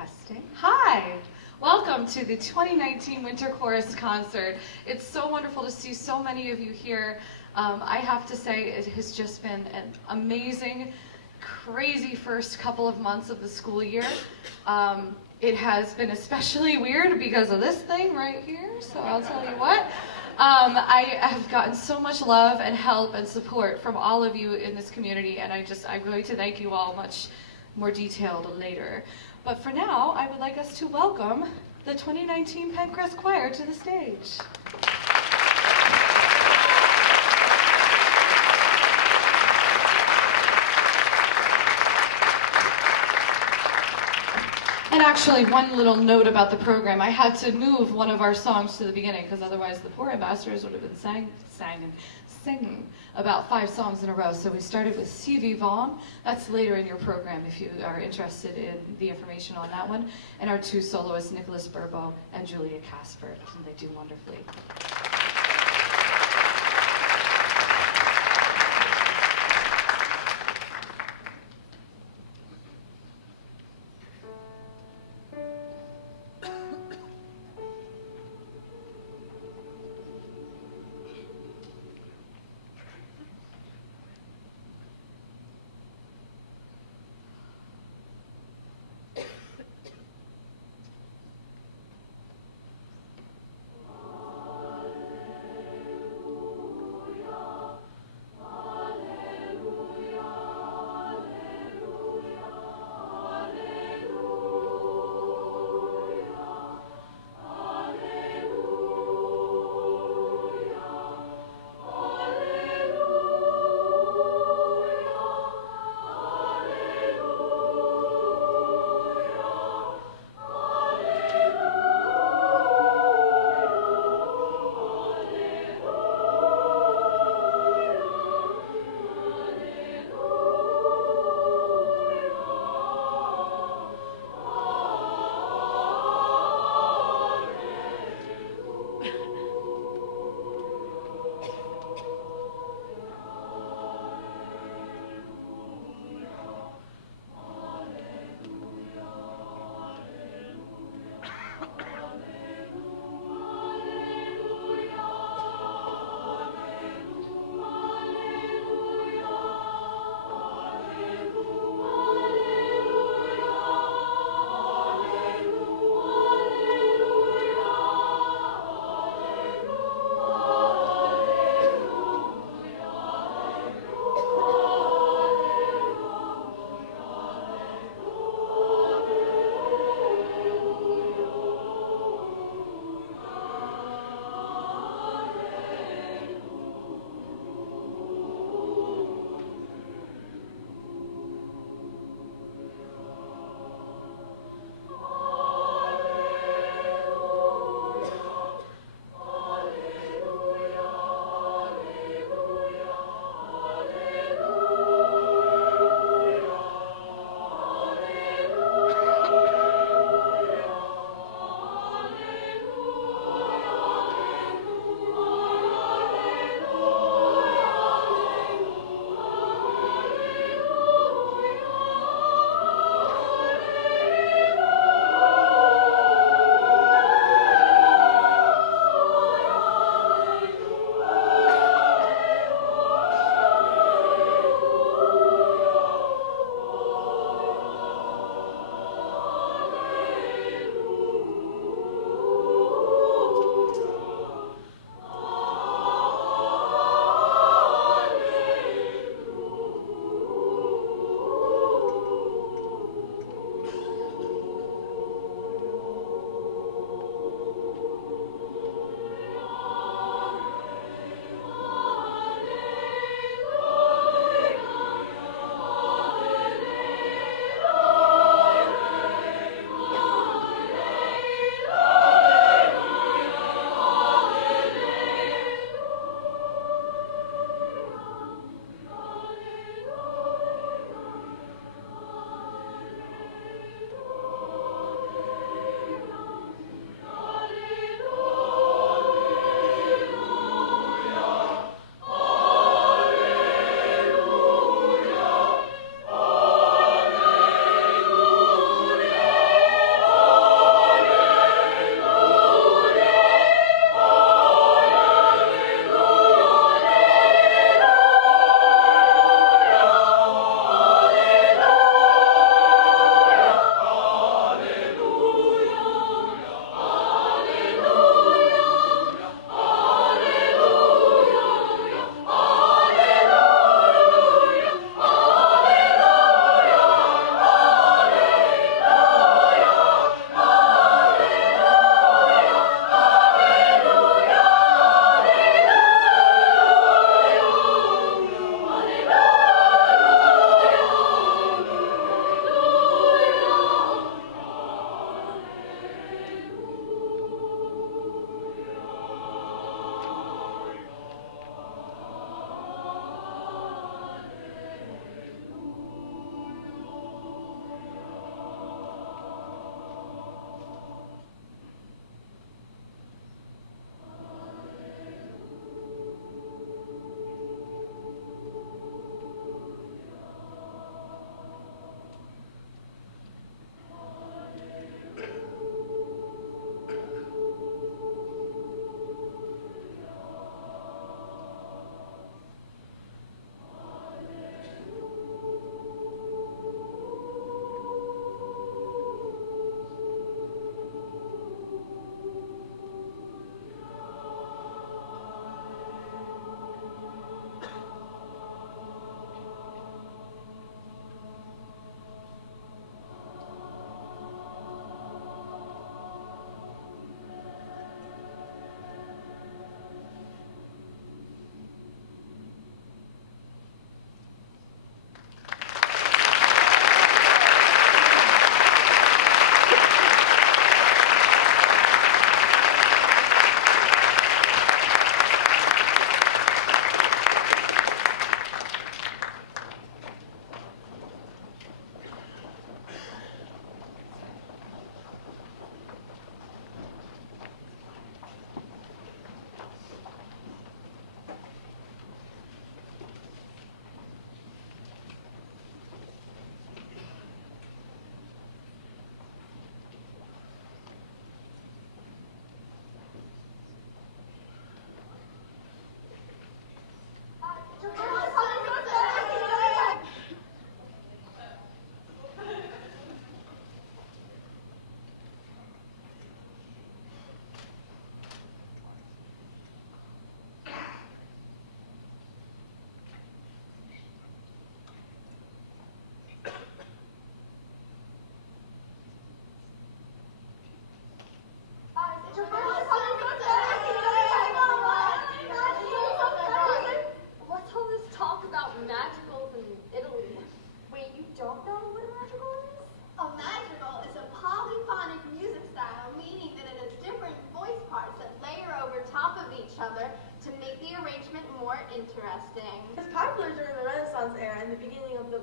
Testing. Hi! Welcome to the 2019 Winter Chorus Concert. It's so wonderful to see so many of you here. I have to say it has just been an amazing, crazy first couple of months of the school year. It has been especially weird because of this thing right here, so I'll tell you what. I have gotten so much love and help and support from all of you in this community, and I'm going to thank you all much more detailed later. But for now, I would like us to welcome the 2019 Pencrest Choir to the stage. And actually, one little note about the program, I had to move one of our songs to the beginning because otherwise the poor ambassadors would have been singing about 5 songs in a row. So we started with Si Vivant. That's later in your program if you are interested in the information on that one. And our 2 soloists, Nicholas Burbo and Julia Casper, and they do wonderfully.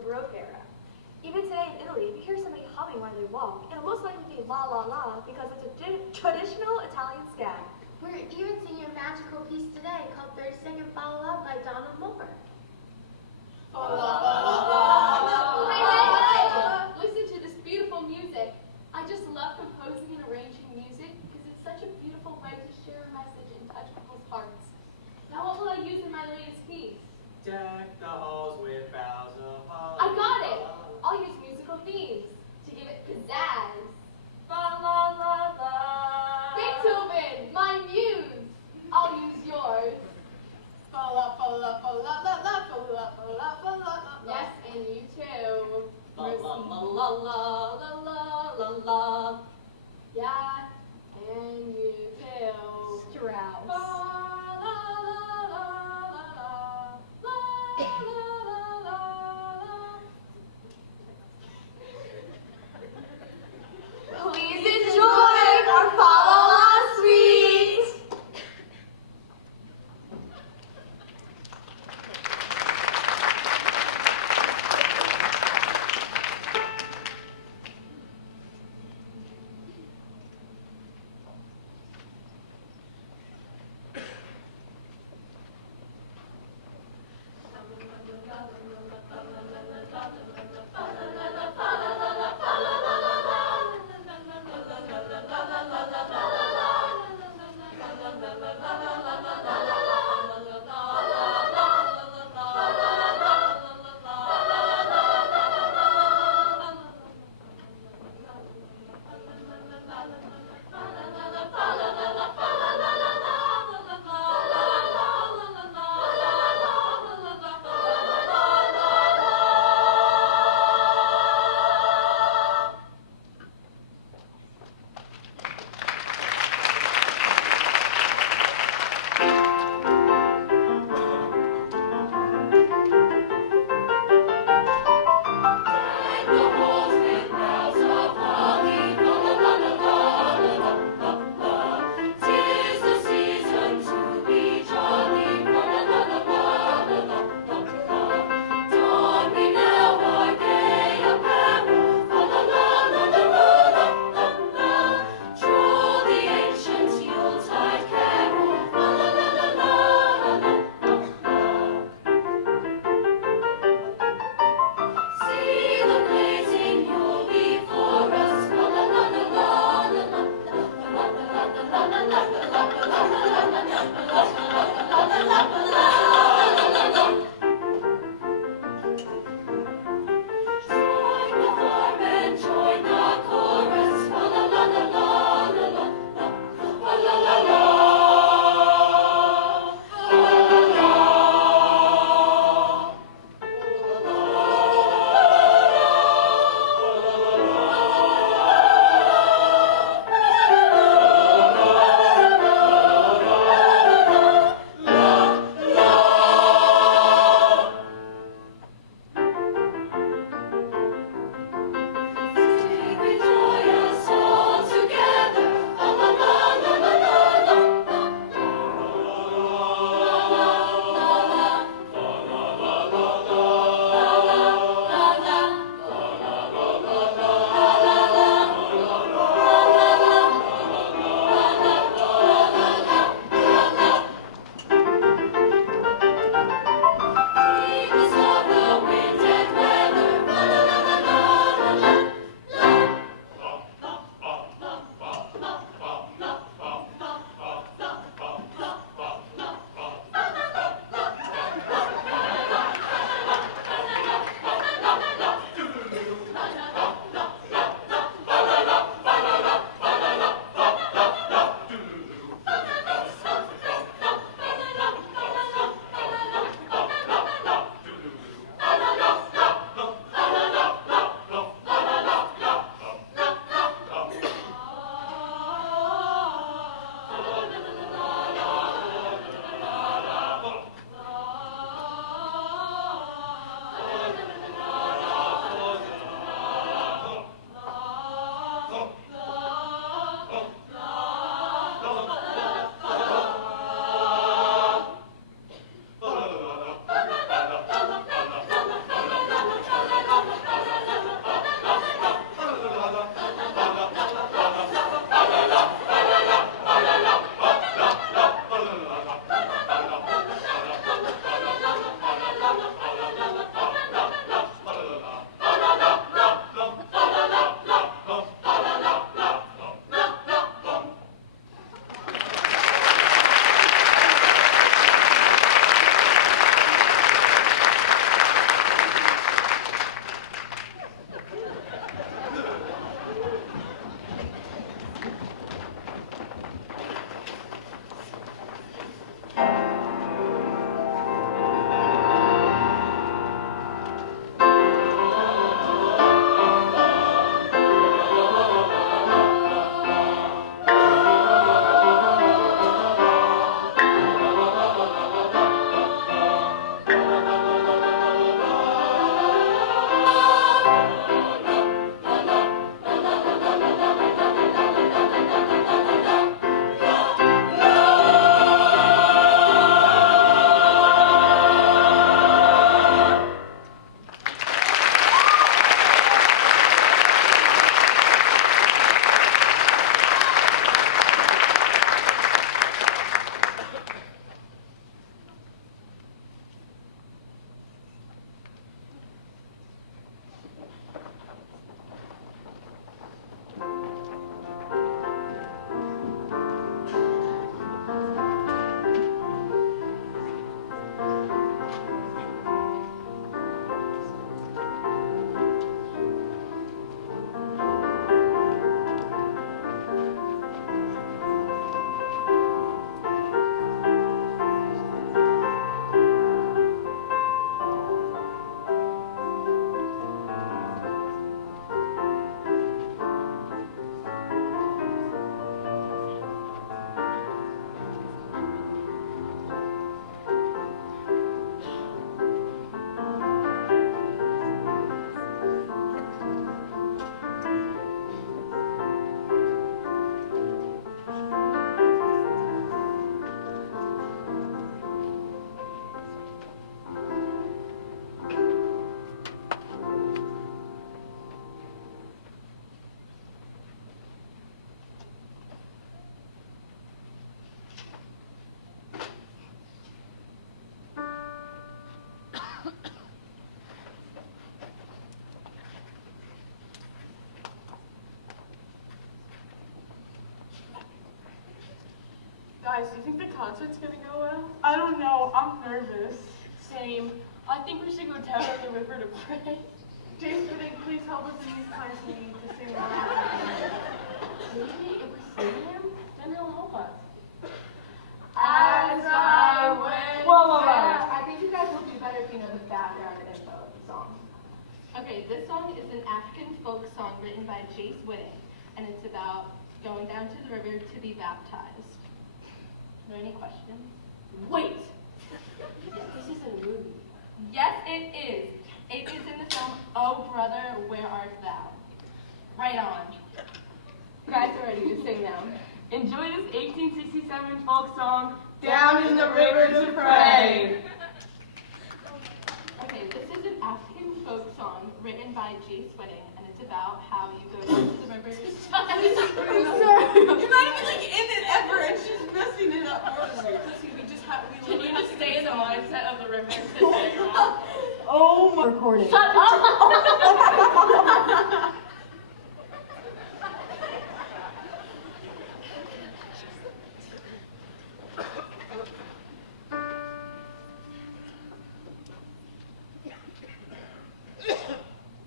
Baroque era. Even today in Italy, if you hear somebody humming while they walk, it'll most likely be la la la because it's a traditional Italian scag. We're even singing a magical piece today called Third Sing and Fall in Love by Donald Moore. Hey, listen to this beautiful music. I just love composing and arranging music because it's such a beautiful way to share a message and touch people's hearts. Now what will I use in my latest piece? Deck the halls with boughs of holly. I got it! I'll use musical themes to give it pizzazz. La la la la. Beethoven, my muse! I'll use yours. Yes, and you too. La la la la la la la la la. Yeah, and you too. Strauss. La la la la la la la la la la Guys, do you think the concert's gonna go well? I don't know. I'm nervous. Same. I think we should go down on the river to pray. Jason, please help us in these times we need to sing along. Maybe if we sing him, then he'll help us. As I went Whoa. I think you guys will do better if you know the background info of the song. Okay, this song is an African folk song written by Jace Whitting, and it's about going down to the river to be baptized. Are there any questions? Wait! This is a movie. Yes, it is. It is in the film Oh Brother, Where Art Thou? Right on. You guys are ready to sing now. Enjoy this 1867 folk song, Down in the River to Pray. Okay, this is an African folk song written by Jace Whitting, and it's about how you go down to the river to You're not even like in it ever, and she's messing it up more than me. See, we Can you just stay in the mindset of the river and sit there? Oh my. Recording. Shut up!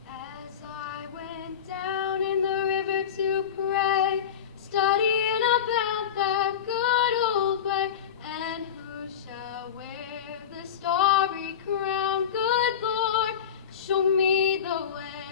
As I went down in the river to pray, studying about that good old way, and who shall wear the starry crown? Good Lord, show me the way.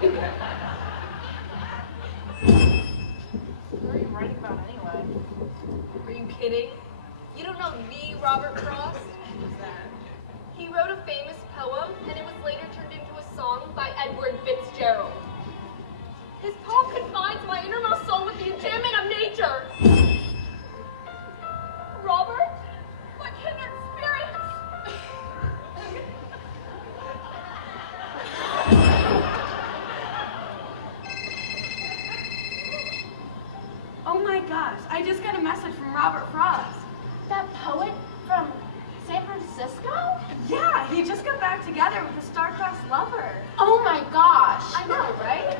What are you writing about anyway? Are you kidding? You don't know the Robert Frost? He wrote a famous poem, and it was later turned into a song by Edward Fitzgerald. His poem confines my innermost soul with the enchantment of nature. Robert, my kindred spirits. Oh my gosh, I just got a message from Robert Frost. That poet from San Francisco? Yeah, he just got back together with a star-crossed lover. Oh my gosh. I know, right?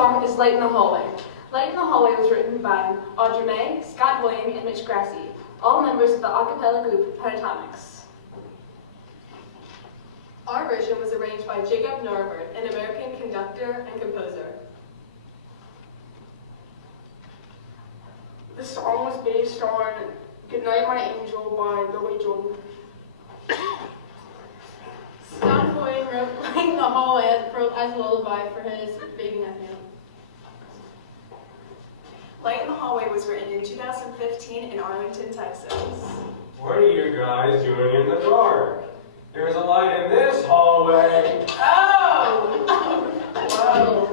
song is Light in the Hallway. Light in the Hallway was written by Audrey May, Scott William, and Mitch Grassi, all members of the a cappella group Pentatonics. Our version was arranged by Jacob Norbert, an American conductor and composer. The song was based on Goodnight My Angel by Billy Joel. Scott Boyd wrote Light in the Hallway as a lullaby for his baby nephew. Light in the Hallway was written in 2015 in Arlington, Texas. What are you guys doing in the dark? There's a light in this hallway. Oh! Whoa.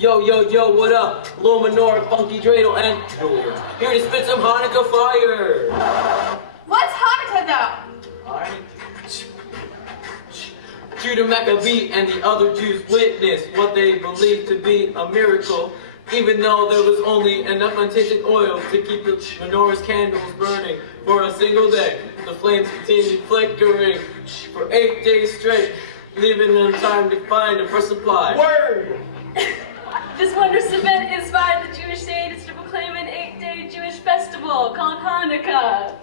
Yo, yo, yo, what up? Lil Minor, Funky Dreidel, and Julia. Here to spit some Hanukkah fire. What's Hanukkah though? Judah Maccabee and the other Jews witnessed what they believed to be a miracle, even though there was only enough untainted oil to keep the menorah's candles burning for a single day. The flames continued flickering for 8 days straight, leaving them time to find a fresh supply. Word! This wondrous event inspired the Jewish saints to proclaim an 8-day Jewish festival called Hanukkah.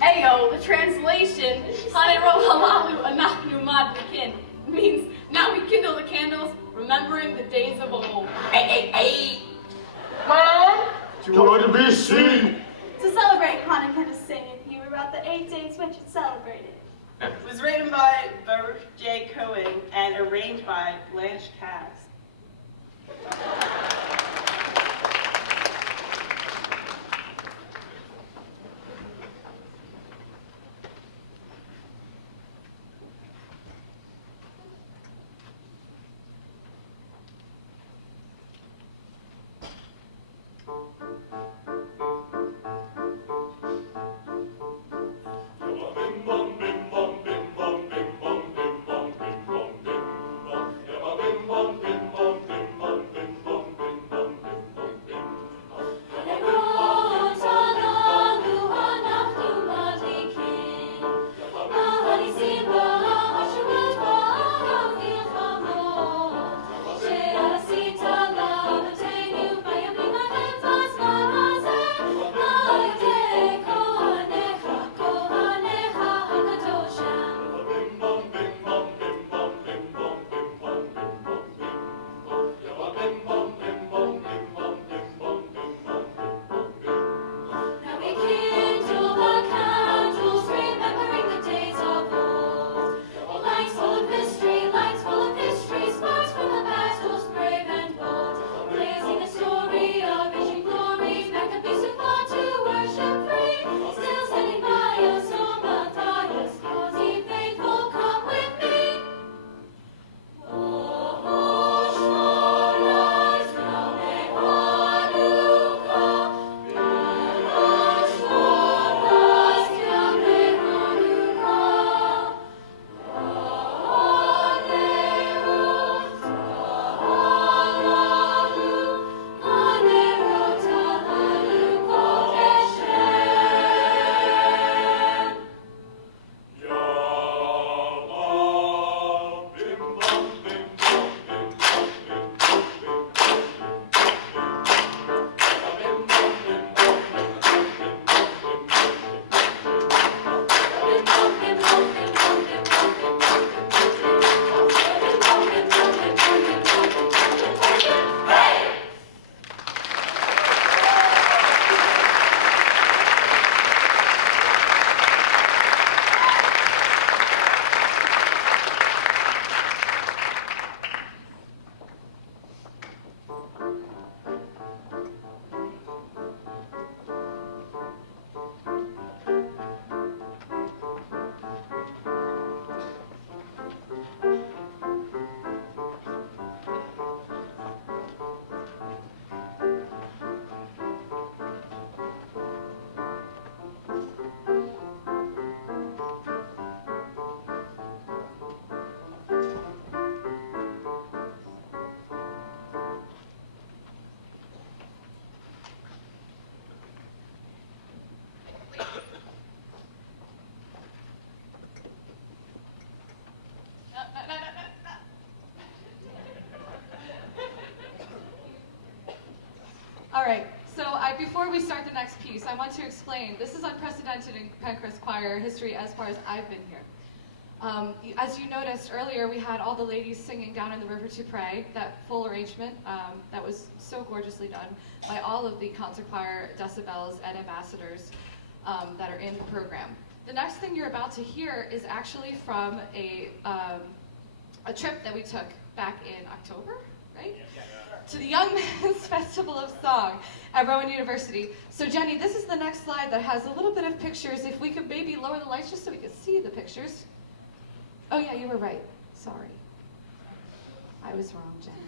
Ayo, the translation, Hanero Halalu Anachnu Madlikin, means now we kindle the candles, remembering the days of old. Hey. Mom? To be seen. To celebrate Hanukkah, to sing a few about the 8 days which it celebrated. It was written by Baruch J. Cohen and arranged by Blanche Cass. All right, so before we start the next piece, I want to explain, this is unprecedented in Pencrest Choir history as far as I've been here. As you noticed earlier, we had all the ladies singing Down in the River to Pray, that full arrangement that was so gorgeously done by all of the concert choir decibels and ambassadors that are in the program. The next thing you're about to hear is actually from a trip that we took back in October, right? To the Young Men's Festival of Song at Rowan University. So Jenny, this is the next slide that has a little bit of pictures. If we could maybe lower the lights just so we could see the pictures. Oh yeah, you were right. Sorry. I was wrong, Jenny.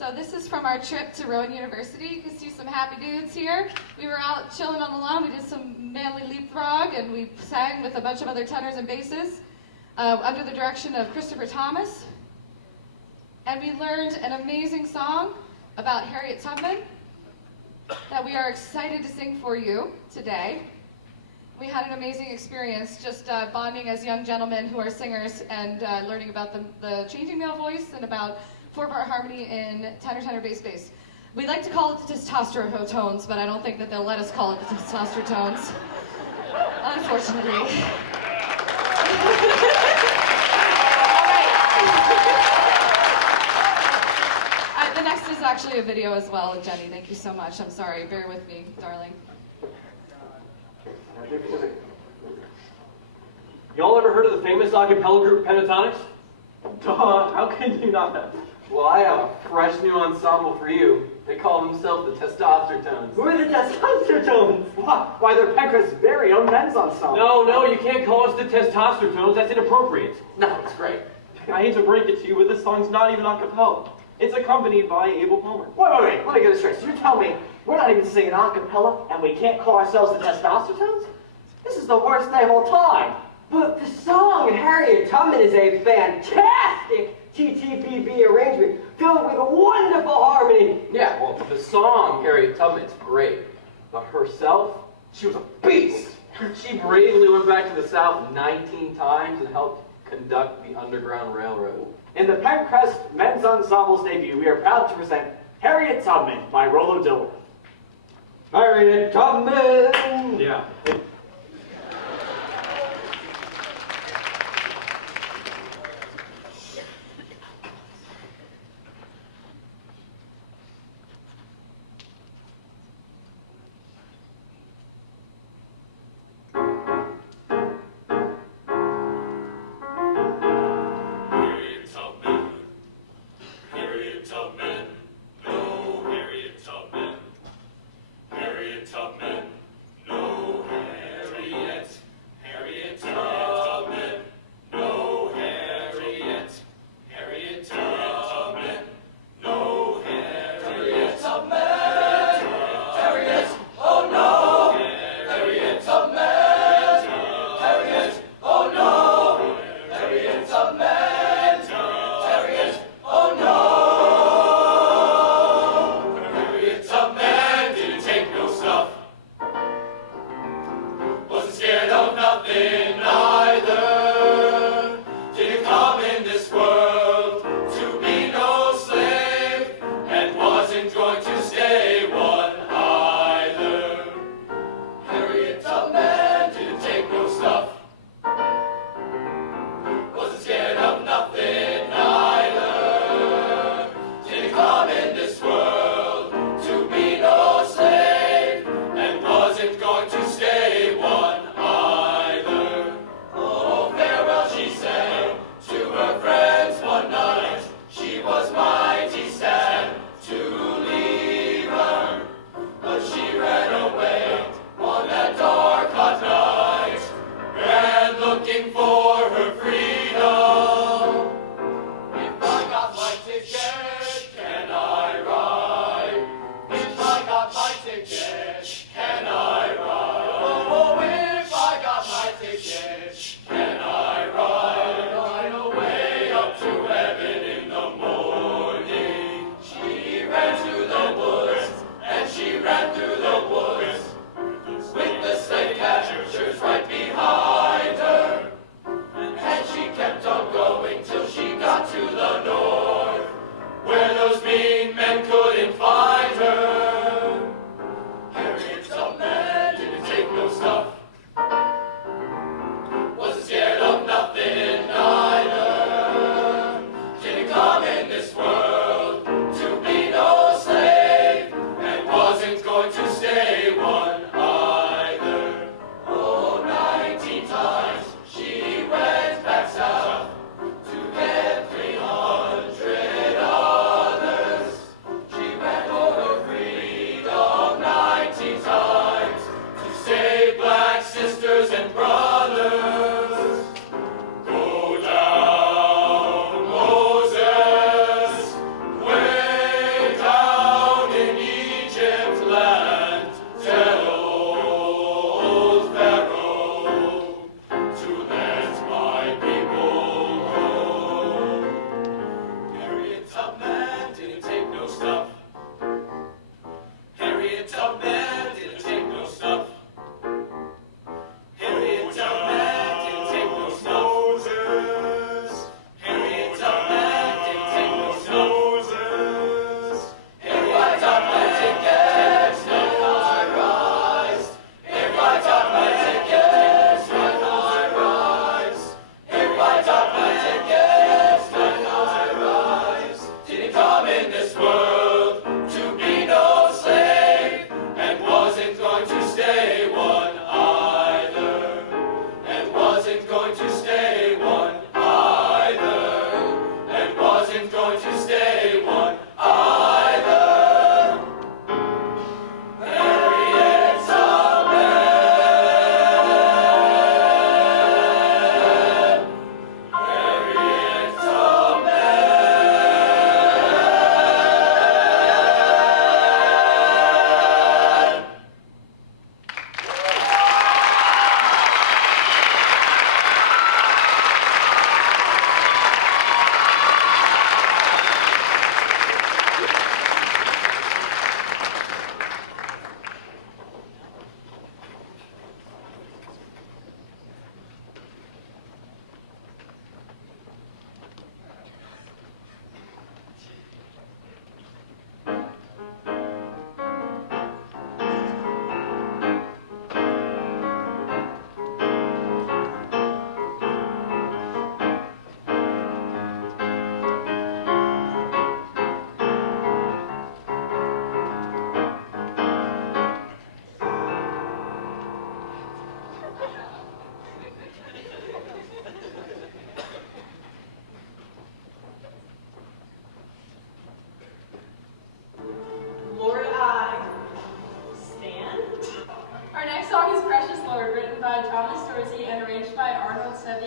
So this is from our trip to Rowan University. You can see some happy dudes here. We were out chilling on the lawn. We did some manly leapfrog, and we sang with a bunch of other tenors and basses under the direction of Christopher Thomas. And we learned an amazing song about Harriet Tubman that we are excited to sing for you today. We had an amazing experience just bonding as young gentlemen who are singers and learning about the changing male voice and about four-part harmony in tenor, bass, bass. We like to call it the testosterone tones, but I don't think that they'll let us call it the testosterone tones, unfortunately. All right. The next is actually a video as well, Jenny. Thank you so much. I'm sorry. Bear with me, darling. Y'all ever heard of the famous a cappella group Pentatonics? Duh, how can you not have? Well, I have a fresh new ensemble for you. They call themselves the Testostertones. Who are the Testostertones? Why, they're Pencrest's very own men's ensemble. No, you can't call us the Testostertones. That's inappropriate. No, it's great. I hate to break it to you, but this song's not even a cappella. It's accompanied by Abel Palmer. Wait, let me get this straight. So you're telling me we're not even singing a cappella and we can't call ourselves the Testostertones? This is the worst day of all time. But the song Harriet Tubman is a fantastic TTBB arrangement filled with wonderful harmony. Yeah, well, the song Harriet Tubman's great, but herself, she was a beast. She bravely went back to the South 19 times and helped conduct the Underground Railroad. In the Pencrest Men's Ensemble's debut, we are proud to present Harriet Tubman by Rollo Dilworth. Harriet Tubman! Yeah. Tubman, no Harriet Tubman, no Harriet.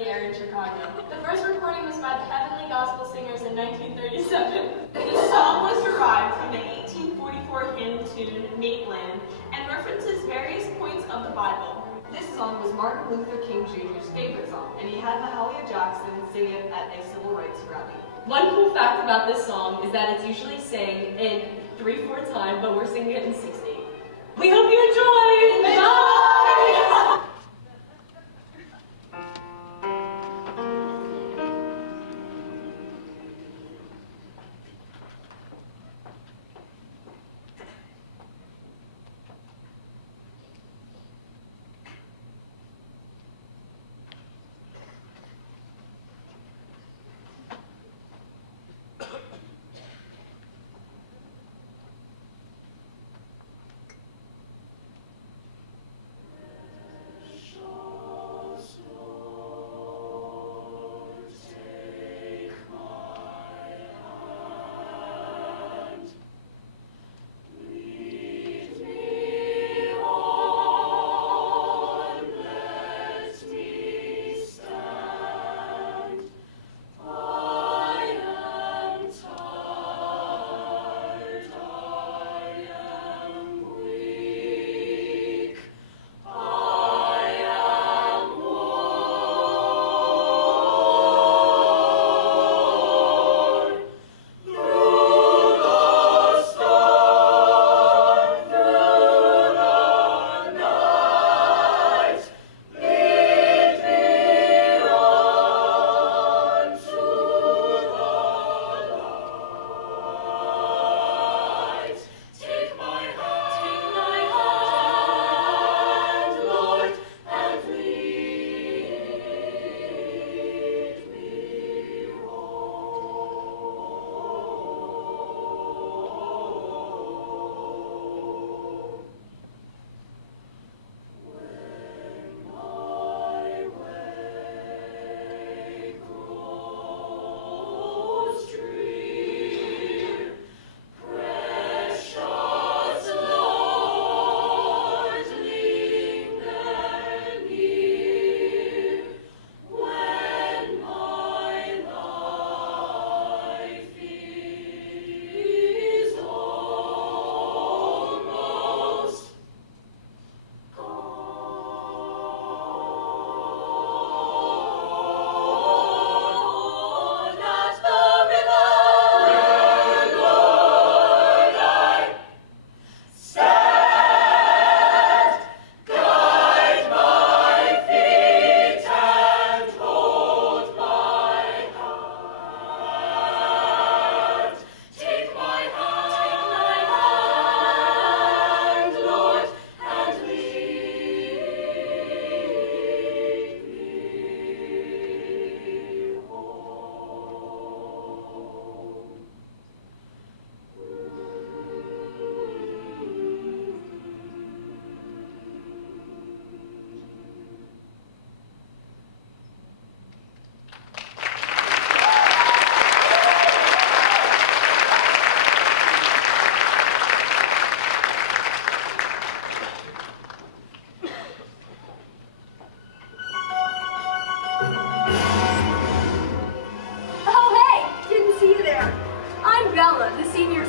the air in Chicago. The first recording was by the Heavenly Gospel Singers in 1937. The song was derived from the 1844 hymn tune Maitland and references various points of the Bible. This song was Martin Luther King Jr.'s favorite song, and he had Mahalia Jackson sing it at a civil rights rally. One cool fact about this song is that it's usually sang in 3/4 time, but we're singing it in 6/8. We hope you enjoy! Bye!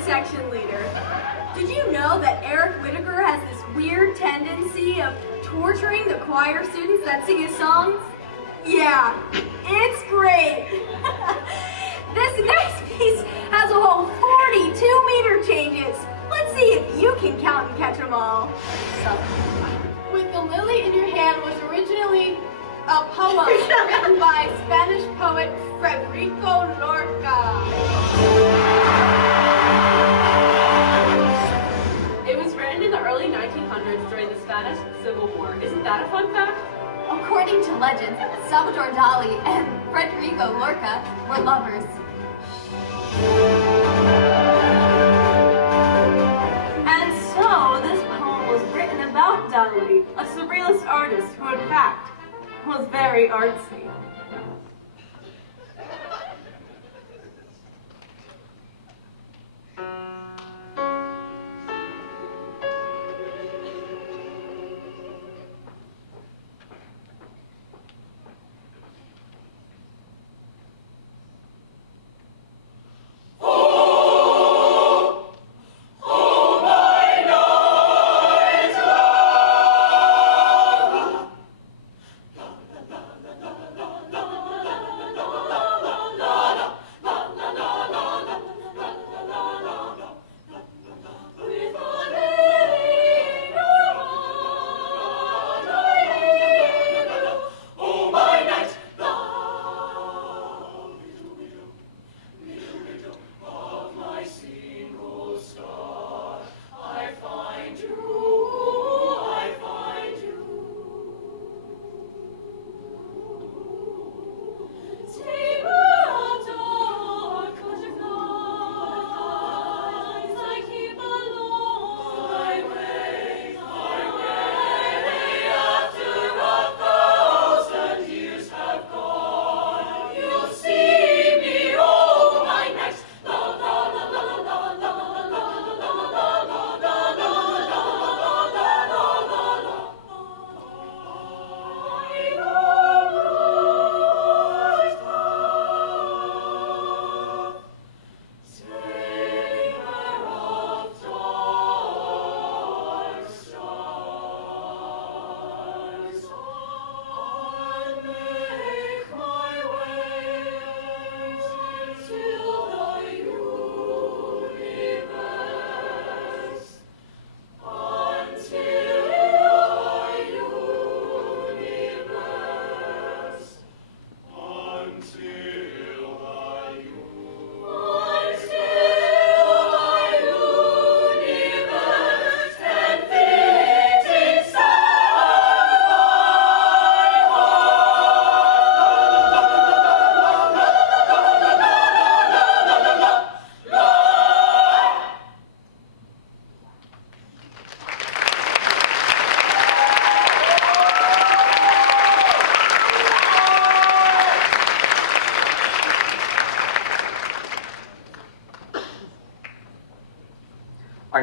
section leader. Did you know that Eric Whitaker has this weird tendency of torturing the choir students that sing his songs? Yeah, it's great. This next piece has a whole 42 meter changes. Let's see if you can count and catch them all. With the Lily in Your Hand was originally a poem written by Spanish poet Federico Lorca. It was written in the early 1900s during the Spanish Civil War. Isn't that a fun fact? According to legends, Salvador Dali and Federico Lorca were lovers. And so, this poem was written about Dali, a surrealist artist who, in fact, was very artsy.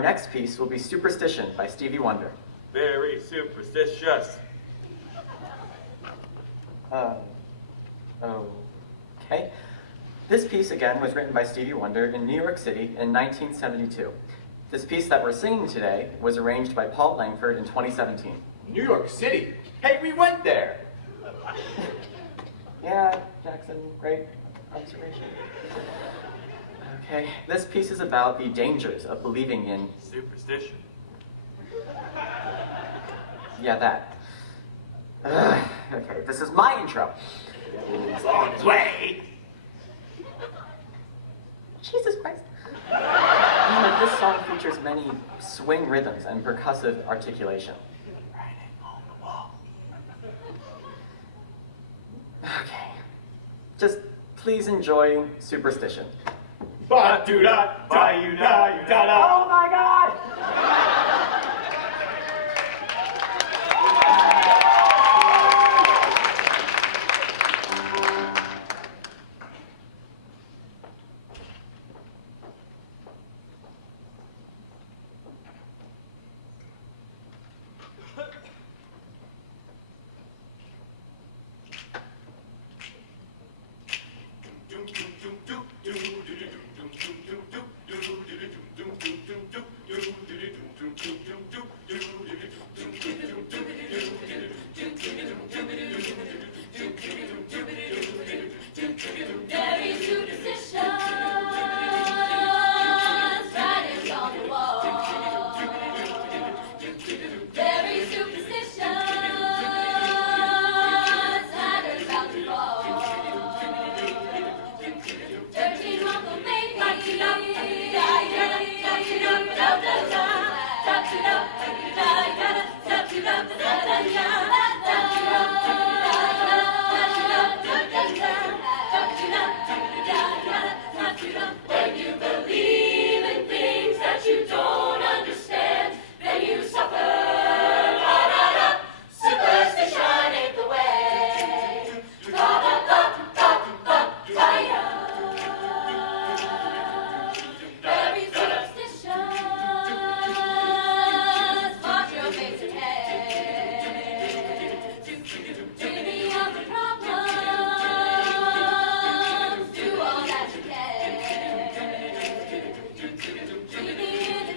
next piece will be Superstition by Stevie Wonder. Very superstitious. Okay. This piece, again, was written by Stevie Wonder in New York City in 1972. This piece that we're singing today was arranged by Paul Langford in 2017. New York City? Hey, we went there! Yeah, Jackson, great observation. Okay, this piece is about the dangers of believing in superstition. Yeah, that. Okay, this is my intro. It's on its way! Jesus Christ. This song features many swing rhythms and percussive articulation. Okay, just please enjoy Superstition. Ba-do-da-da-you-da-you-da-da. Oh my God! Very superstitious, writings on the wall. Very superstitious, ladders out the wall. 13-month old baby, when you believe in things that you don't understand, then you suffer. Superstition ain't the way. Very superstitious, mark your face ahead. Dreaming of the problems, do all that you can. Dreaming in the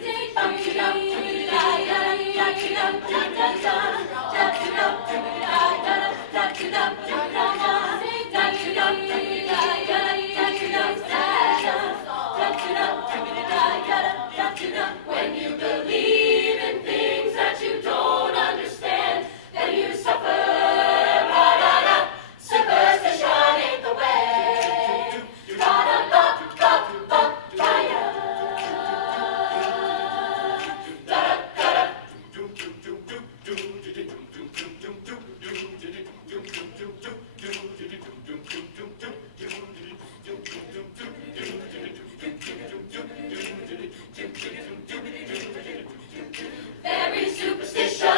when you believe in things that you don't understand, then you suffer. Superstition ain't the way. Very superstitious,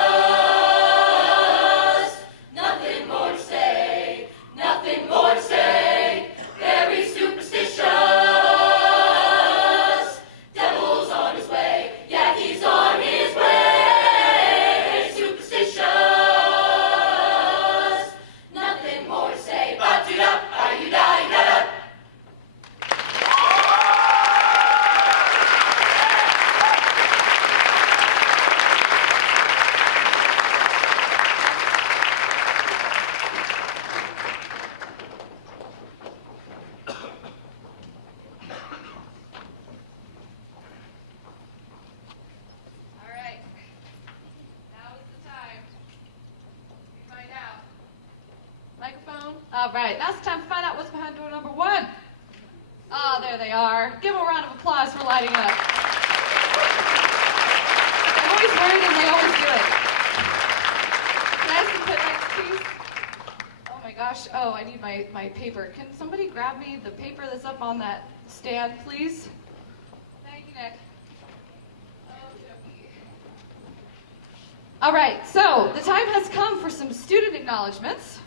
nothing more to say, nothing more to say. Very superstitious, devil's on his way, yeah, he's on his way. Superstitious, nothing more to say, but you up, are you dying, da-da. All right. Now is the time to find out. Microphone. All right. Now it's time to find out what's behind door number 1. Ah, there they are. Give them a round of applause for lighting up. I'm always worried and they always do it. Can I ask you to put next, please? Oh my gosh. Oh, I need my paper. Can somebody grab me the paper that's up on that stand, please? Thank you, Nick. All right, so the time has come for some student acknowledgments.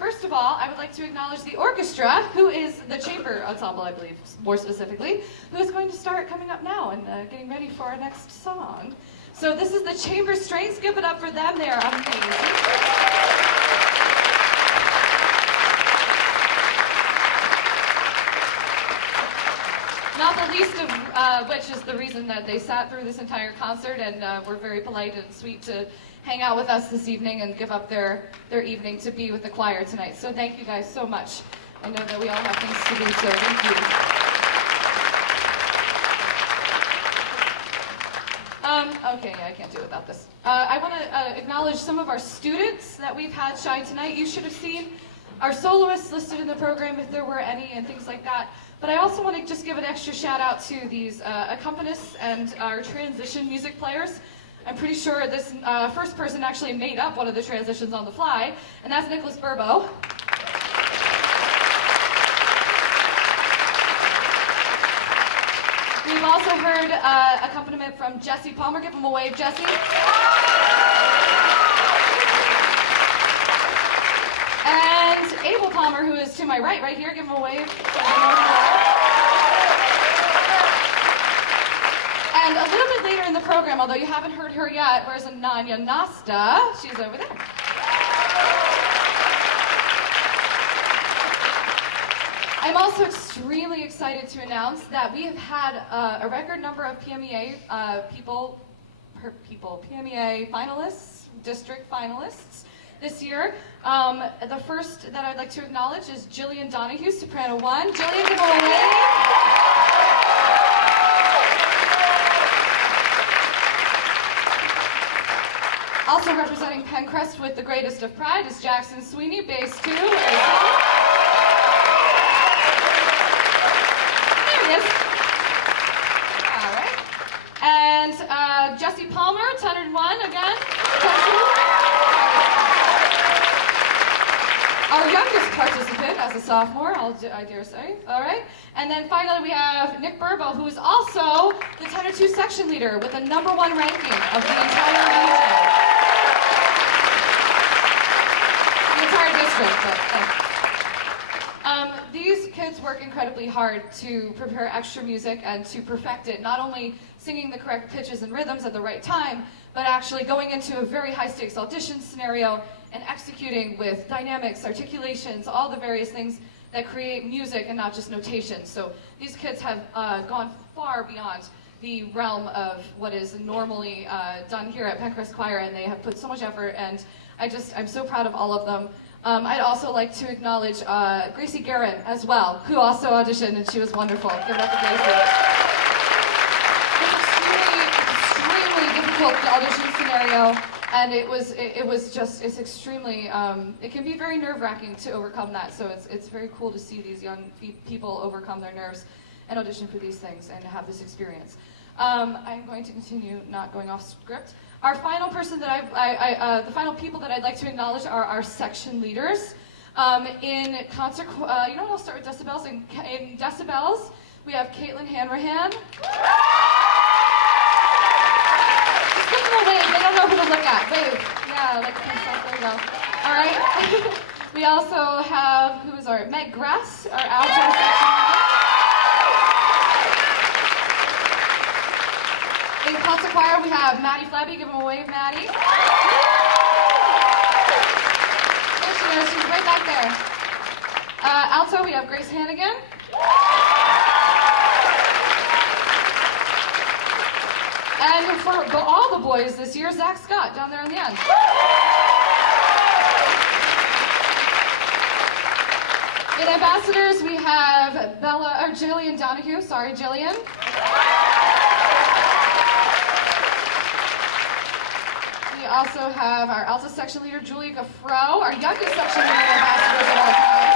first of all, I would like to acknowledge the orchestra, who is the chamber ensemble, I believe, more specifically, who is going to start coming up now and getting ready for our next song. So this is the chamber strings. Give it up for them. They are amazing. Not the least of which is the reason that they sat through this entire concert and were very polite and sweet to hang out with us this evening and give up their evening to be with the choir tonight. So thank you guys so much. I know that we all have things to do, so thank you. Okay, I can't do it without this. I want to acknowledge some of our students that we've had shine tonight. You should have seen our soloists listed in the program if there were any and things like that. But I also want to just give an extra shout out to these accompanists and our transition music players. I'm pretty sure this first person actually made up one of the transitions on the fly, and that's Nicholas Burbo. We've also heard accompaniment from Jesse Palmer. Give him a wave, Jesse. And Abel Palmer, who is to my right here. Give him a wave. And a little bit later in the program, although you haven't heard her yet, where's Ananya Nasta? She's over there. I'm also extremely excited to announce that we have had a record number of PMEA PMEA finalists, district finalists this year. The first that I'd like to acknowledge is Jillian Donahue, soprano 1. Jillian, give her a wave. Also representing Pencrest with the greatest of pride is Jackson Sweeney, bass 2. All right. And Jesse Palmer, tenor 1 again. Our youngest participant as a sophomore, I dare say. All right. And then finally we have Nick Burbo, who is also the tenor 2 section leader with a #1 ranking of the entire region. The entire district, but these kids work incredibly hard to prepare extra music and to perfect it, not only singing the correct pitches and rhythms at the right time, but actually going into a very high-stakes audition scenario and executing with dynamics, articulations, all the various things that create music and not just notation. So these kids have gone far beyond the realm of what is normally done here at Pencrest Choir, and they have put so much effort, and I'm so proud of all of them. I'd also like to acknowledge Gracie Guerin as well, who also auditioned, and she was wonderful. Give it up for Gracie. It's an extremely difficult audition scenario, and it's extremely, it can be very nerve-wracking to overcome that, so it's very cool to see these young people overcome their nerves and audition for these things and have this experience. I'm going to continue not going off script. Our final person that the final people that I'd like to acknowledge are our section leaders. In concert, I'll start with decibels. In decibels, we have Caitlin Hanrahan. Just give them a wave. They don't know who to look at. Wave. Yeah, like myself. There we go. All right. We also have, who is our Meg Grass, our alto section leader. In concert choir, we have Maddie Flabby. Give him a wave, Maddie. There she is. She's right back there. Alto, we have Grace Hannigan. And for all the boys this year, Zach Scott down there in the end. In ambassadors, we have Jillian Donahue. Sorry, Jillian. We also have our alto section leader, Julie Gaffro, our youngest section leader ambassadors of all time.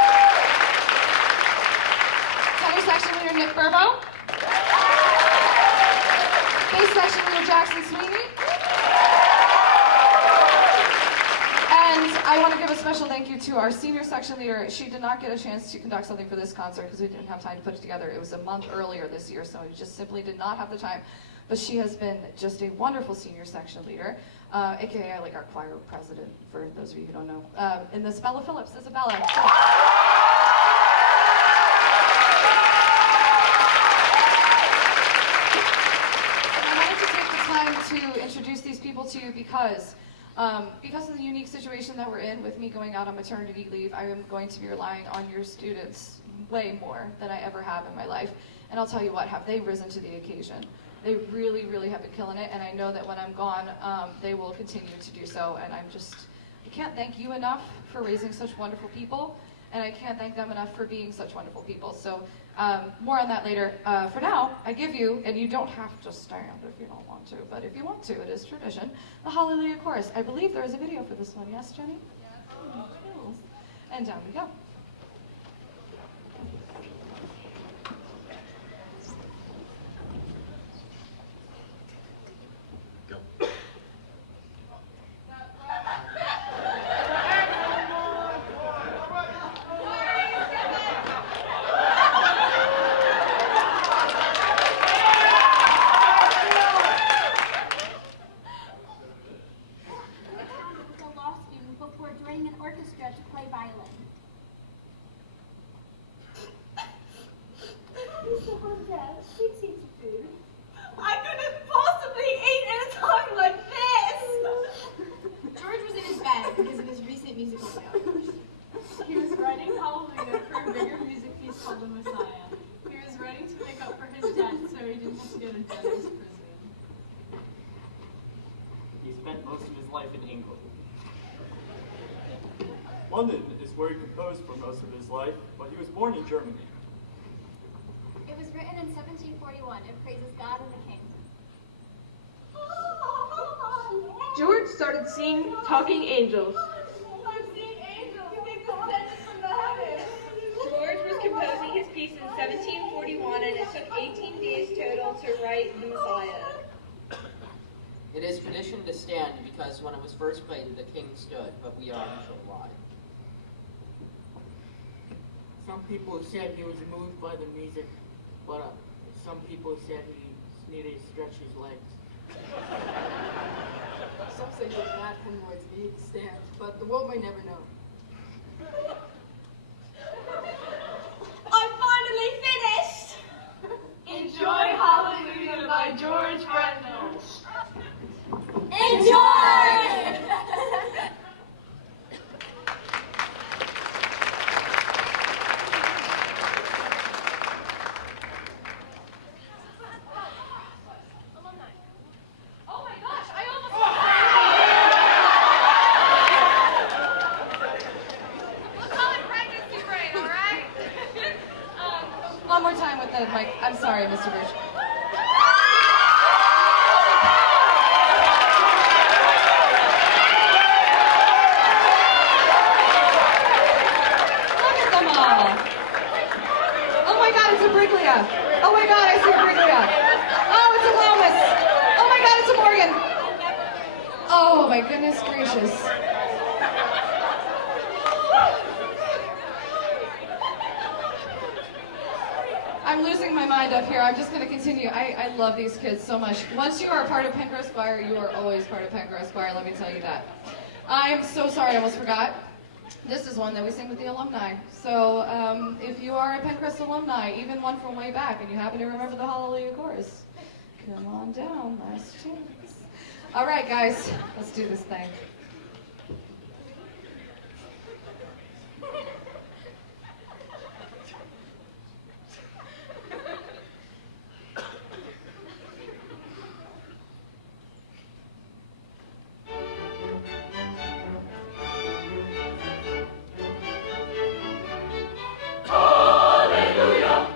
Tenor section leader, Nick Burbo. Bass section leader, Jackson Sweeney. And I want to give a special thank you to our senior section leader. She did not get a chance to conduct something for this concert because we didn't have time to put it together. It was a month earlier this year, so we just simply did not have the time. but she has been just a wonderful senior section leader, aka like our choir president, for those of you who don't know. And Miss Bella Phillips, Isabella. To introduce these people to you because of the unique situation that we're in with me going out on maternity leave, I am going to be relying on your students way more than I ever have in my life. And I'll tell you what, have they risen to the occasion? They really, really have been killing it, and I know that when I'm gone, they will continue to do so. And I can't thank you enough for raising such wonderful people, and I can't thank them enough for being such wonderful people. So more on that later. For now, I give you, and you don't have to stand if you don't want to, but if you want to, it is tradition, the Hallelujah Chorus. I believe there is a video for this one, yes, Jenny? Yes. And down we go. I couldn't possibly eat at a time like this! George was in his bed because of his recent musical failures. He was writing Hallelujah for a bigger music piece called The Messiah. He was writing to make up for his debt so he didn't have to go to debtor's prison. He spent most of his life in England. London is where he composed for most of his life, but he was born in Germany. It was written in 1741. It praises God and the King. George started seeing talking angels. I'm seeing angels. You think this descended from the heavens? George was composing his piece in 1741, and it took 18 days total to write The Messiah. It is tradition to stand because when it was first played, the king stood, but we are shall lie. Some people said he was moved by the music, but some people said he needed to stretch his legs. Some say he was not hemorrhoids needed to stand, but the world may never know. I'm finally finished! Enjoy Hallelujah by George Brendel. Enjoy! One more time with the mic. I'm sorry, Mr. Birch. Look at them all. Oh my God, it's a Briglia. Oh my God, I see a Briglia. Oh, it's a Lomas. Oh my God, it's a Morgan. Oh my goodness gracious. I'm losing my mind up here. I'm just going to continue. I love these kids so much. Once you are a part of Pencrest Choir, you are always part of Pencrest Choir, let me tell you that. I'm so sorry, I almost forgot. This is one that we sing with the alumni. So if you are a Pencrest alumni, even one from way back, and you happen to remember the Hallelujah Chorus, come on down, last chance. All right, guys, let's do this thing. Hallelujah!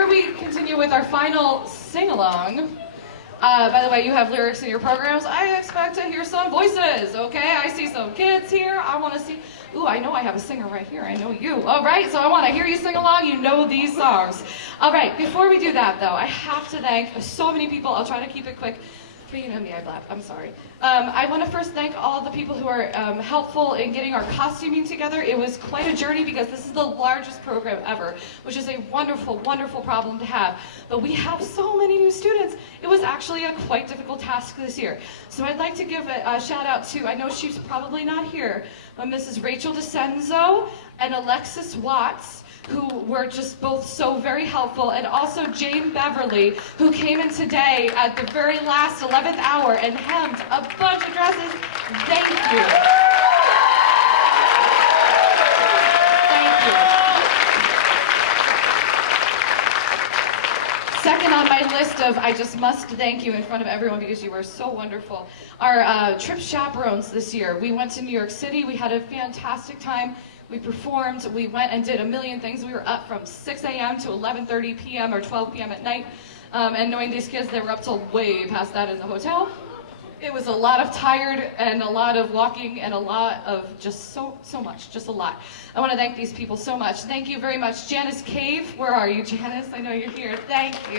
before we continue with our final sing-along, by the way, you have lyrics in your programs. I expect to hear some voices, okay? I see some kids here. I want to see... Ooh, I know I have a singer right here. I know you. All right, so I want to hear you sing along. You know these songs. All right, before we do that, though, I have to thank so many people. I'll try to keep it quick. But you know me, I blab. I'm sorry. I want to first thank all of the people who are helpful in getting our costuming together. It was quite a journey because this is the largest program ever, which is a wonderful, wonderful problem to have. But we have so many new students. It was actually a quite difficult task this year. So I'd like to give a shout out to, I know she's probably not here, but Mrs. Rachel DeCenzo and Alexis Watts, who were just both so very helpful, and also Jane Beverly, who came in today at the very last 11th hour and hemmed a bunch of dresses. Thank you. Thank you. Second on my list of I just must thank you in front of everyone because you are so wonderful. Our trip chaperones this year. We went to New York City. We had a fantastic time. We performed, we went and did a million things. We were up from 6 a.m. to 11:30 p.m. or 12 p.m. at night. And knowing these kids, they were up till way past that in the hotel. It was a lot of tired and a lot of walking and a lot of just so much, just a lot. I want to thank these people so much. Thank you very much. Janice Cave, where are you, Janice? I know you're here. Thank you.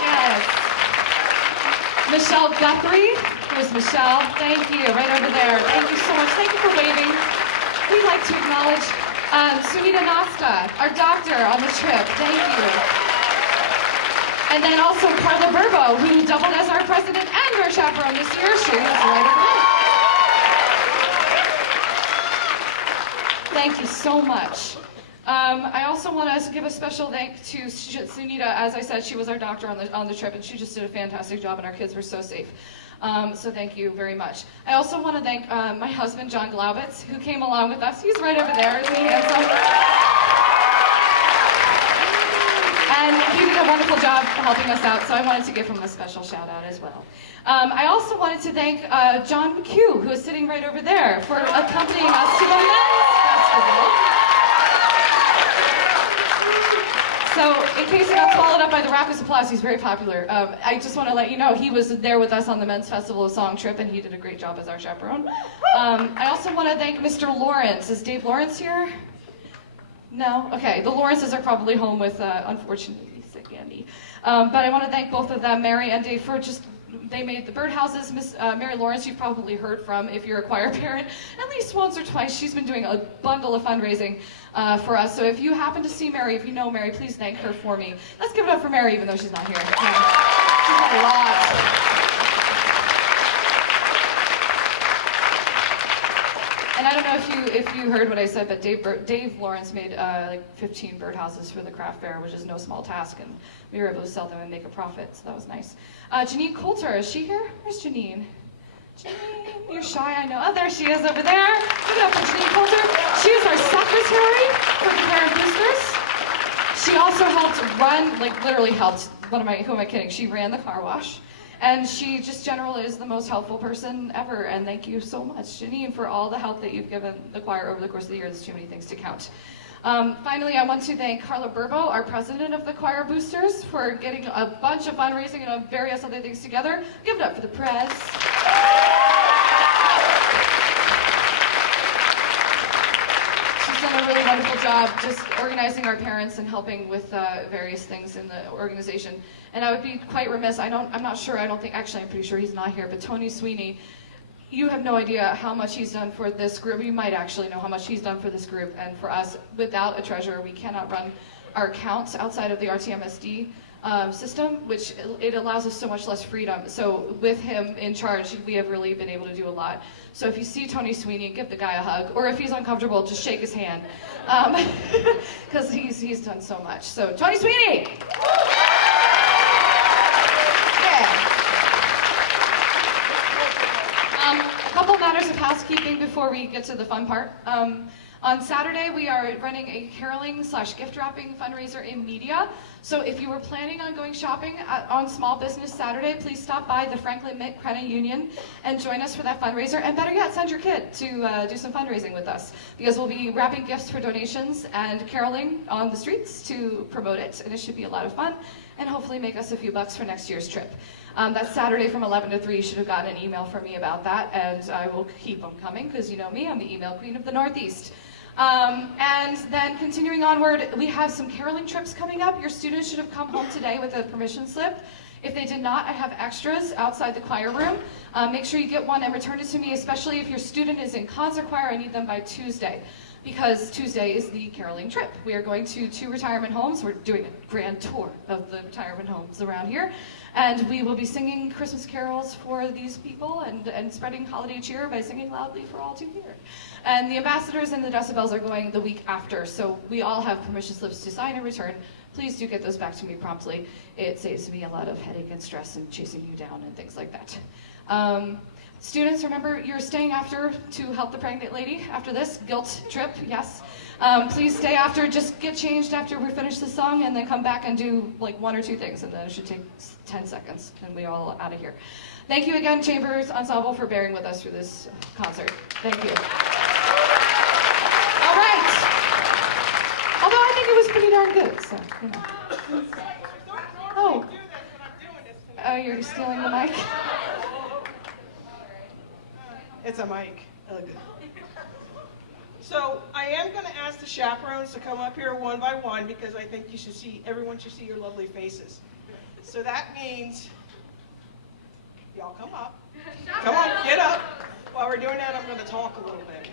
Janice. Michelle Guthrie, here's Michelle. Thank you, right over there. Thank you so much. Thank you for waving. We'd like to acknowledge Sunita Nasta, our doctor on the trip. Thank you. And then also Carla Burbo, who doubled as our president and our chaperone this year. She is right over there. Thank you so much. I also want to give a special thank to Sunita. As I said, she was our doctor on the trip, and she just did a fantastic job, and our kids were so safe. So thank you very much. I also want to thank my husband, John Glaubitz, who came along with us. He's right over there. Isn't he handsome? And he did a wonderful job helping us out, so I wanted to give him a special shout out as well. I also wanted to thank John McHugh, who is sitting right over there, for accompanying us to the men's festival. So, in case he got swallowed up by the raucous applause, he's very popular. I just want to let you know, he was there with us on the Men's Festival of Song trip, and he did a great job as our chaperone. I also want to thank Mr. Lawrence. Is Dave Lawrence here? No? Okay, the Lawrences are probably home with, unfortunately, sick Andy. But I want to thank both of them, Mary and Dave, for just... They made the birdhouses. Miss Mary Lawrence, you've probably heard from if you're a choir parent at least once or twice. She's been doing a bundle of fundraising for us. So if you happen to see Mary, if you know Mary, please thank her for me. Let's give it up for Mary, even though she's not here. Yeah. She's done a lot. And I don't know if you heard what I said, but Dave Lawrence made like 15 birdhouses for the craft fair, which is no small task, and we were able to sell them and make a profit, so that was nice. Janine Coulter, is she here? Where's Janine? Janine, you're shy, I know. Oh, there she is over there. Give it up for Janine Coulter. She is our secretary for the Choir Boosters. She also helped run, like literally helped, who am I kidding? She ran the car wash. And she just generally is the most helpful person ever, and thank you so much, Janine, for all the help that you've given the choir over the course of the year. There's too many things to count. Finally, I want to thank Carla Burbo, our president of the Choir Boosters, for getting a bunch of fundraising and various other things together. Give it up for the press. She's done a really wonderful job just organizing our parents and helping with various things in the organization. And I would be quite remiss, I'm pretty sure he's not here, but Tony Sweeney, you have no idea how much he's done for this group. You might actually know how much he's done for this group and for us. Without a treasurer, we cannot run our accounts outside of the RTMSD system, which it allows us so much less freedom. So with him in charge, we have really been able to do a lot. So if you see Tony Sweeney, give the guy a hug, or if he's uncomfortable, just shake his hand, because he's done so much. So Tony Sweeney! A couple matters of housekeeping before we get to the fun part. On Saturday, we are running a caroling / gift wrapping fundraiser in media. So if you were planning on going shopping on Small Business Saturday, please stop by the Franklin Mint Credit Union and join us for that fundraiser. And better yet, send your kid to do some fundraising with us, because we'll be wrapping gifts for donations and caroling on the streets to promote it. And it should be a lot of fun and hopefully make us a few bucks for next year's trip. That's Saturday from 11 to 3. You should have gotten an email from me about that, and I will keep them coming, because you know me, I'm the email queen of the Northeast. And then continuing onward, we have some caroling trips coming up. Your students should have come home today with a permission slip. If they did not, I have extras outside the choir room. Make sure you get one and return it to me, especially if your student is in concert choir. I need them by Tuesday, because Tuesday is the caroling trip. We are going to 2 retirement homes. We're doing a grand tour of the retirement homes around here. And we will be singing Christmas carols for these people and spreading holiday cheer by singing loudly for all to hear. And the ambassadors and the decibels are going the week after, so we all have permission slips to sign and return. Please do get those back to me promptly. It saves me a lot of headache and stress and chasing you down and things like that. Students, remember, you're staying after to help the pregnant lady after this guilt trip, yes. Please stay after, just get changed after we finish the song, and then come back and do like 1 or 2 things, and then it should take 10 seconds, and we're all out of here. Thank you again, Chambers Ensemble, for bearing with us through this concert. Thank you. All right. Although I think it was pretty darn good, so, you know. Oh, you're stealing the mic? It's a mic. So I am going to ask the chaperones to come up here one by one, because I think everyone should see your lovely faces. So that means y'all come up. Come on, get up. While we're doing that, I'm going to talk a little bit.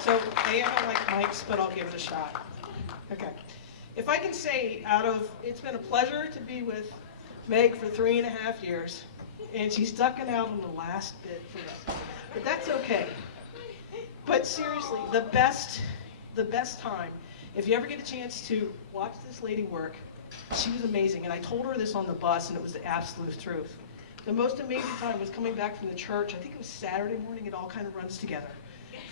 So I don't like mics, but I'll give it a shot. Okay. If I can say, it's been a pleasure to be with Meg for 3.5 years, and she's ducking out on the last bit for us. But that's okay. But seriously, the best time, if you ever get a chance to watch this lady work, she was amazing. And I told her this on the bus, and it was the absolute truth. The most amazing time was coming back from the church. I think it was Saturday morning. It all kind of runs together.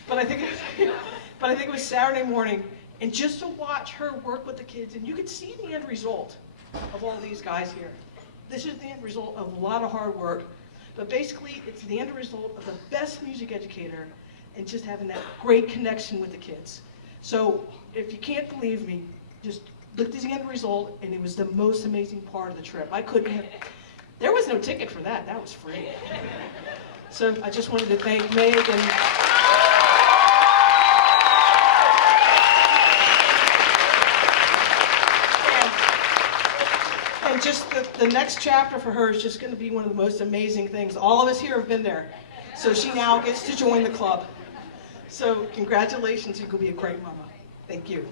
But I think it was Saturday morning. And just to watch her work with the kids, and you could see the end result of all these guys here. This is the end result of a lot of hard work, but basically it's the end result of the best music educator and just having that great connection with the kids. So if you can't believe me, just look at the end result, and it was the most amazing part of the trip. There was no ticket for that. That was free. So I just wanted to thank Meg and just the next chapter for her is just going to be one of the most amazing things. All of us here have been there. So she now gets to join the club. So congratulations, you're going to be a great mama. Thank you.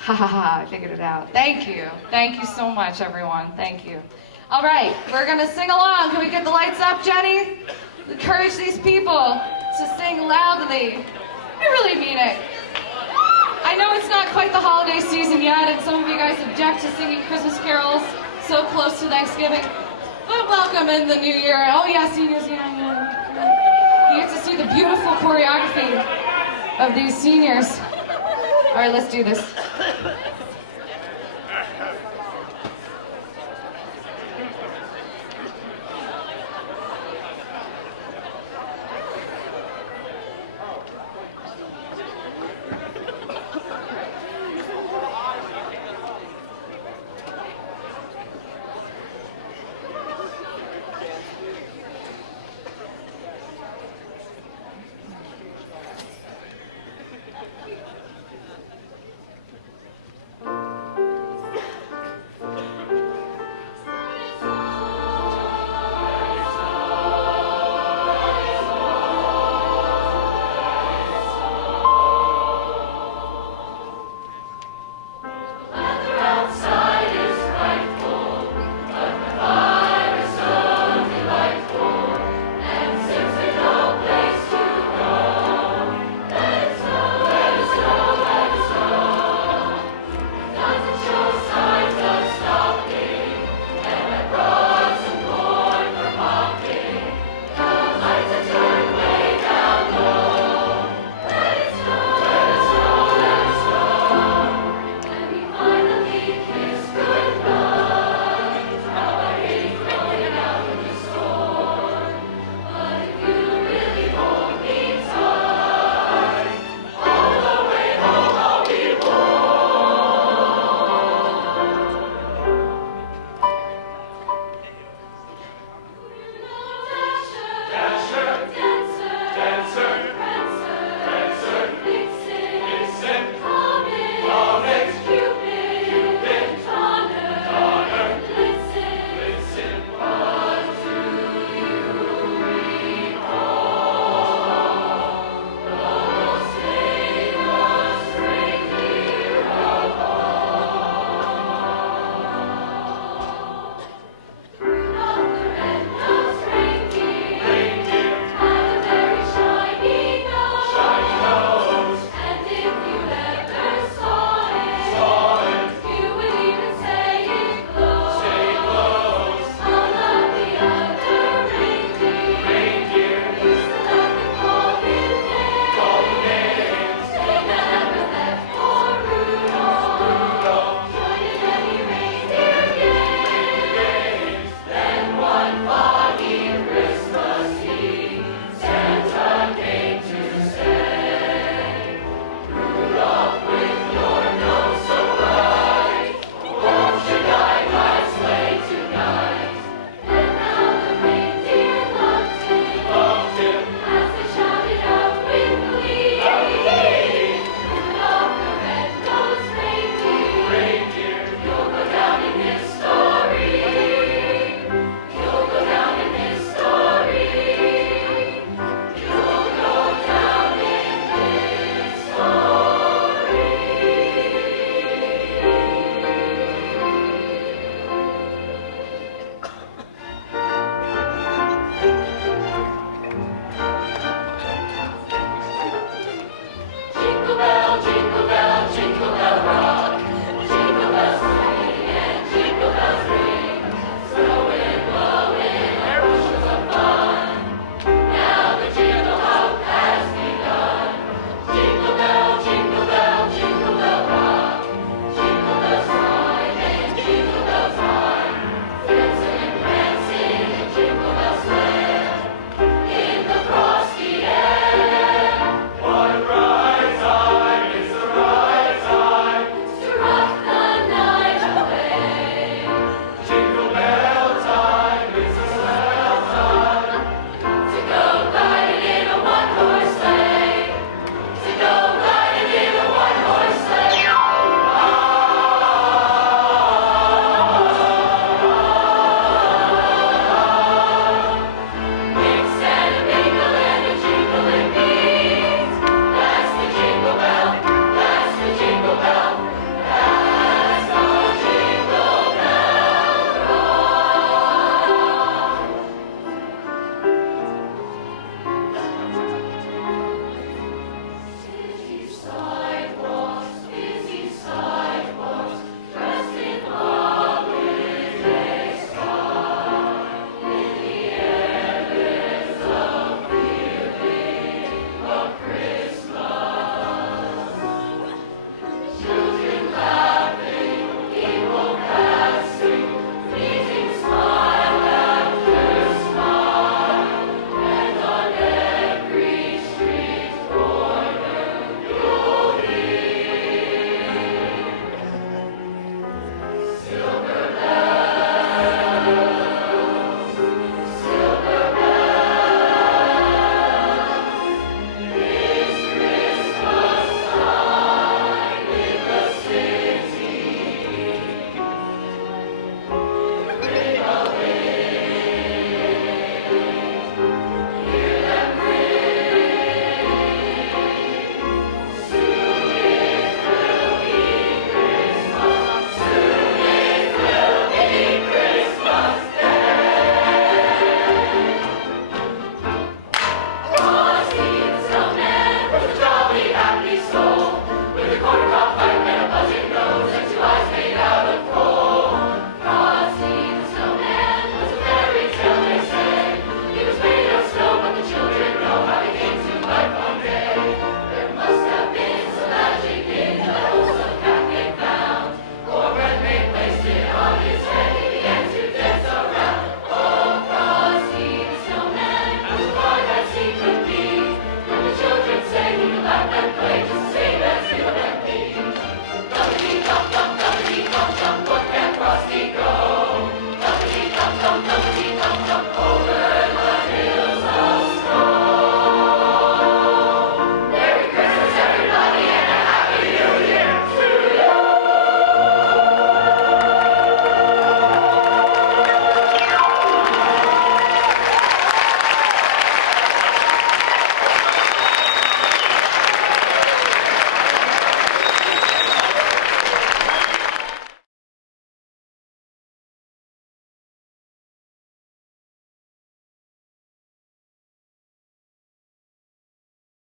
Ha ha ha, I figured it out. Thank you. Thank you so much, everyone. Thank you. All right, we're going to sing along. Can we get the lights up, Jenny? Encourage these people to sing loudly. I really mean it. I know it's not quite the holiday season yet, and some of you guys object to singing Christmas carols so close to Thanksgiving. But welcome in the new year. Oh yeah, seniors, yeah. You get to see the beautiful choreography of these seniors. All right, let's do this.